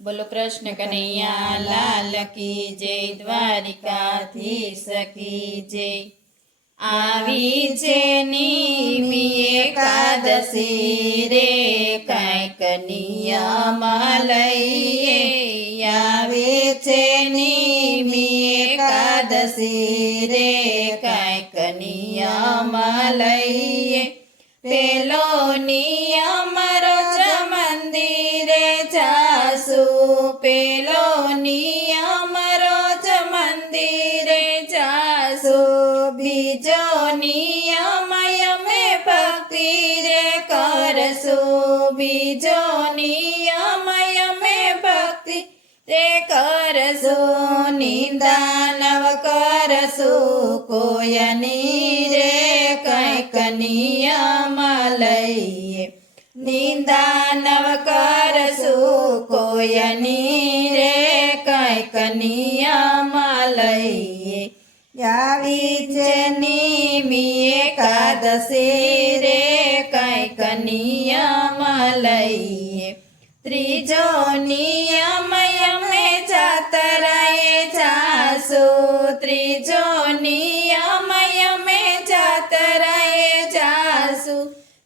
બોલો કૃષ્ણ કનૈયા લાલ કી જય, દ્વારિકાધીશ કી જય। આવી છે નિમી એકાદશી રે, કાંઈક નિયમ લઈએ। આવે છે નિમી એકાદશી રે, કાંઈક નિયમ લઈએ। પેલો નિયમ રોજ મંદિરે જાસુ, પેલો નિયમ રોજ મંદિરે જાસુ। બીજો નિયમ અમે ભક્તિ રે કરશું, બીજો નિયમ અમે ભક્તિ રે કરશું। નિંદા નવ કરશું કોયની રે, કંઈક નિયમ લઈએ। નિંદા નવ કરશું કોયની રે, કંઈક નિયમ લઈએ। આવી છે નિમી એકાદશી રે, કંઈક નિયમ લઈએ। ત્રીજો નિયમ અમે જાતરાએ જાશું, ત્રીજો નિયમ અમે જાતરાએ જાશું।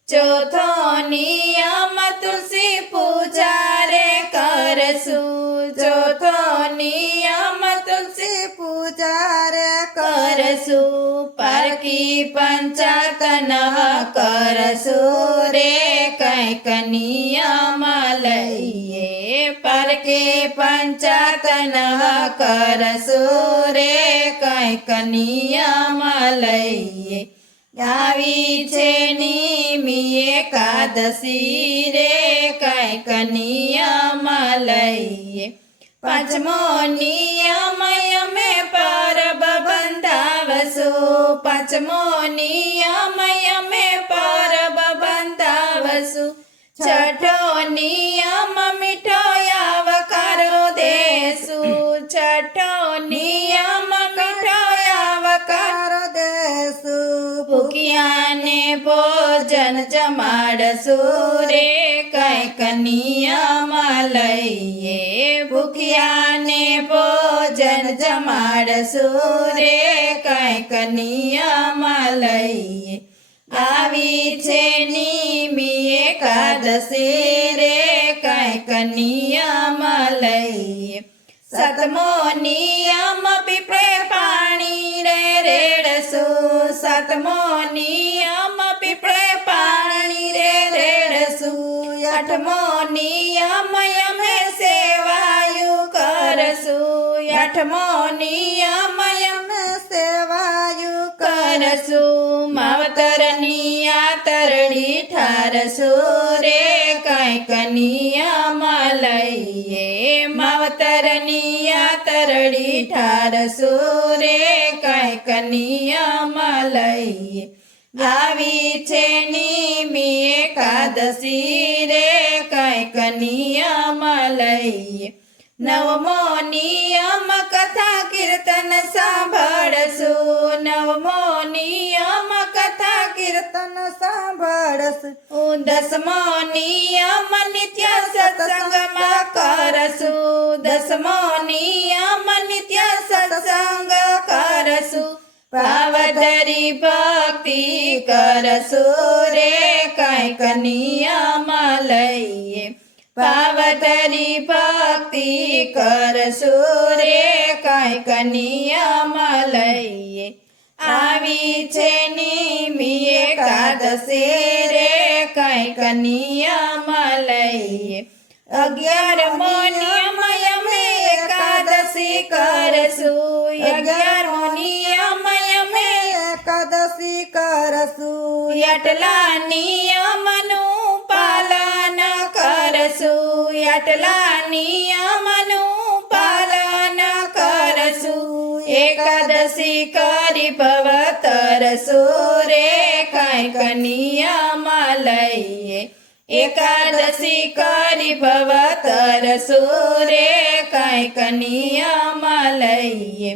ચોથો નિયમ તુલસી પૂજા રે કરશું, ચોથો નિયમ તુલસી પૂજા રે કરશું। પારકી પંચાત ન કરશું રે, કંઈક નિયમ લઈએ। પારકી પંચાત ન કરશું રે, કંઈક નિયમ લઈએ। આવી છે નિમી એકાદશી રે, કંઈક નિયમ લઈએ। પાંચમો નિયમ અમે પરબ બંધાવશું, પાંચમો નિયમ અમે પરબ બંધાવશું। છઠ્ઠો નિયમ મીઠો આવકારો દેશું, છઠ્ઠો નિયમ મીઠો આવકારો દેશું। ભૂખ્યાને ભોજન જમાડશું રે, કંઈક નિયમ લઈએ। ભૂખ્યાને ભોજન જમાડશું રે, કંઈક નિયમ લઈએ। આવી છે નિમી એકાદશી રે, કંઈક નિયમ લઈએ। સાતમો નિયમ પીપળે પાણી રે રેડશું, સાતમો નિયમ પીપળે પાણી રે રેડશું। આઠમો નિયમ અમે સેવાયું કરશું, આઠમો નિયમ અમે સેવાયું કરશું। માવતરની આતરડી ઠારશું રે, કંઈક નિયમ લઈએ। માવતરની આતરડી ઠારશું રે, કંઈક નિયમ લઈએ। આવી છે નિમી એકાદશી રે, કંઈક નિયમ લઈએ। નવમો નિયમ કથા કીર્તન સાંભળશું, નવમો નિયમ કથા કીર્તન સાંભળશું। દસમો નિયમ નિત્ય સત્સંગમાં કરશું, દસમો નિયમ નિત્ય સત્સંગ કરશું। ભાવધરી ભક્તિ કરશું રે, કંઈક નિયમ લઈએ। ભાવધરી ભક્તિ કરશું રે, કંઈક નિયમ લઈએ। આવી છે નિમી એકાદશી રે, કંઈક નિયમ લઈએ। 11મો નિયમ અમે એકાદશી કરશું, 11મો નિયમ અમે એકાદશી કરશું। આટલા નિયમનું પાલન કરશું, આટલા નિયમનું પાલન કરશું। એકાદશી કરી ભવ તરશું રે, કંઈક નિયમ લઈએ। એકાદશી કરી ભવ તરશું રે, કંઈક નિયમ લઈએ।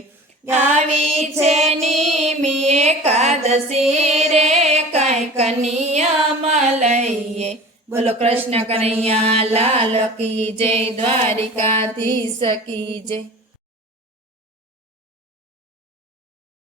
આવી છે નિમી એકાદશી રે, કંઈક નિયમ લઈએ। બોલો કૃષ્ણ કનૈયા લાલ કી જય દ્વારિકાધીશ કી જય.